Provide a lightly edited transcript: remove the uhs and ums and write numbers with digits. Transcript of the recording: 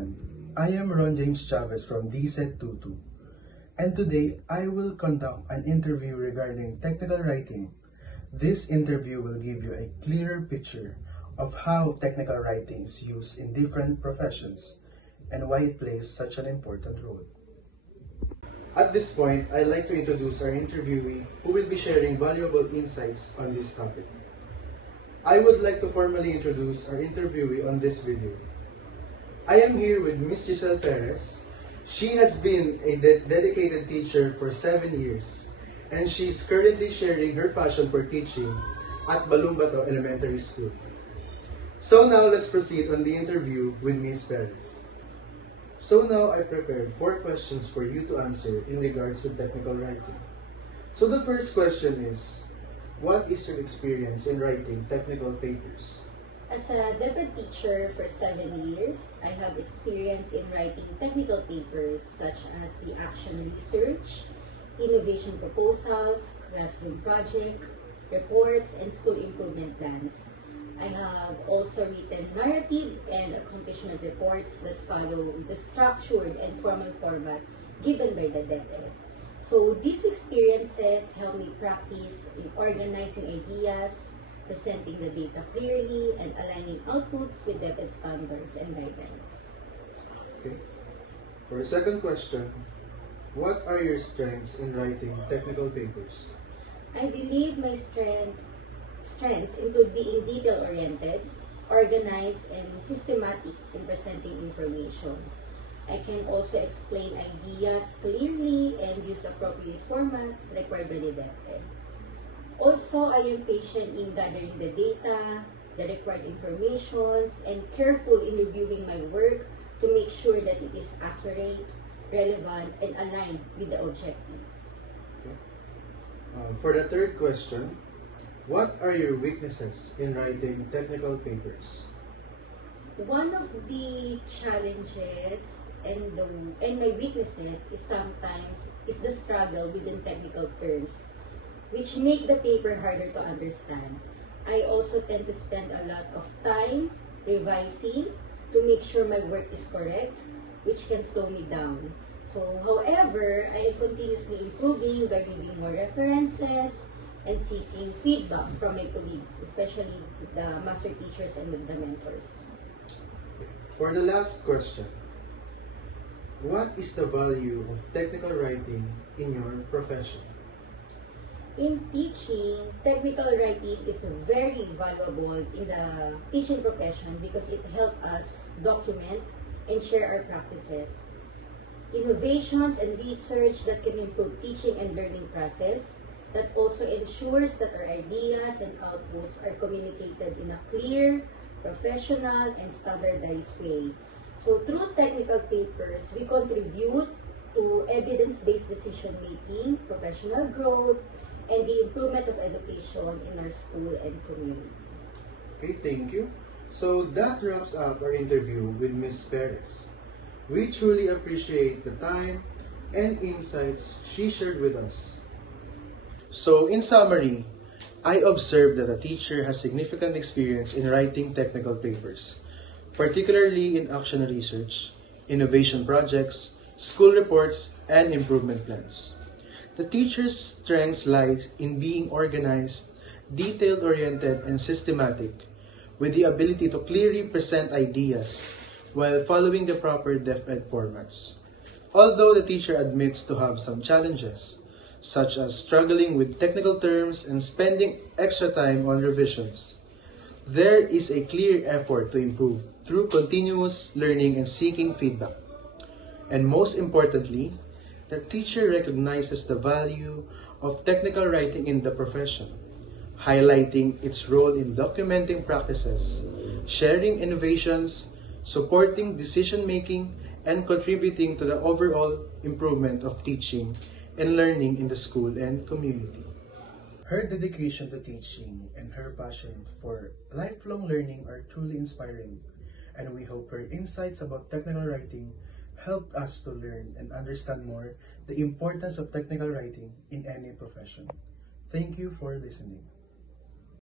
everyone. I am Ron James Chavez from DSET 22, and today I will conduct an interview regarding technical writing. This interview will give you a clearer picture of how technical writing is used in different professions and why it plays such an important role. At this point, I'd like to introduce our interviewee who will be sharing valuable insights on this topic. I would like to formally introduce our interviewee on this video. I am here with Ms. Giselle Perez. She has been a dedicated teacher for 7 years, and she is currently sharing her passion for teaching at Balumbato Elementary School. So now let's proceed on the interview with Ms. Perez. So now I prepared 4 questions for you to answer in regards to technical writing. So the first question is, what is your experience in writing technical papers? As a deputy teacher for 7 years, I have experience in writing technical papers such as the action research, innovation proposals, classroom project, reports, and school improvement plans. I have also written narrative and accomplishment reports that follow the structured and formal format given by the DepEd. So these experiences help me practice in organizing ideas, presenting the data clearly, and aligning outputs with DepEd standards and guidelines. Okay. For the second question, what are your strengths in writing technical papers? I believe my strengths include being detail-oriented, organized, and systematic in presenting information. I can also explain ideas clearly and use appropriate formats required by the DepEd. Also, I am patient in gathering the data, the required information, and careful in reviewing my work to make sure that it is accurate, relevant, and aligned with the objectives. Okay. For the third question, what are your weaknesses in writing technical papers? One of the challenges and my weaknesses is the struggle within technical terms, which make the paper harder to understand. I also tend to spend a lot of time revising to make sure my work is correct, which can slow me down. So, however, I am continuously improving by reading more references and seeking feedback from my colleagues, especially the master teachers and the mentors. For the last question, what is the value of technical writing in your profession? In teaching, technical writing is very valuable in the teaching profession because it helps us document and share our practices, innovations and research that can improve teaching and learning process, that also ensures that our ideas and outputs are communicated in a clear, professional, and standardized way. So through technical papers, we contribute to evidence-based decision-making, professional growth, and the improvement of education in our school and community. Okay, thank you. So that wraps up our interview with Ms. Perez. We truly appreciate the time and insights she shared with us. So in summary, I observed that a teacher has significant experience in writing technical papers, particularly in action research, innovation projects, school reports, and improvement plans. The teacher's strengths lie in being organized, detail-oriented, and systematic, with the ability to clearly present ideas while following the proper DepEd formats. Although the teacher admits to have some challenges, such as struggling with technical terms and spending extra time on revisions, there is a clear effort to improve through continuous learning and seeking feedback. And most importantly, the teacher recognizes the value of technical writing in the profession, highlighting its role in documenting practices, sharing innovations, supporting decision-making, and contributing to the overall improvement of teaching and learning in the school and community. Her dedication to teaching and her passion for lifelong learning are truly inspiring, and we hope her insights about technical writing helped us to learn and understand more the importance of technical writing in any profession. Thank you for listening.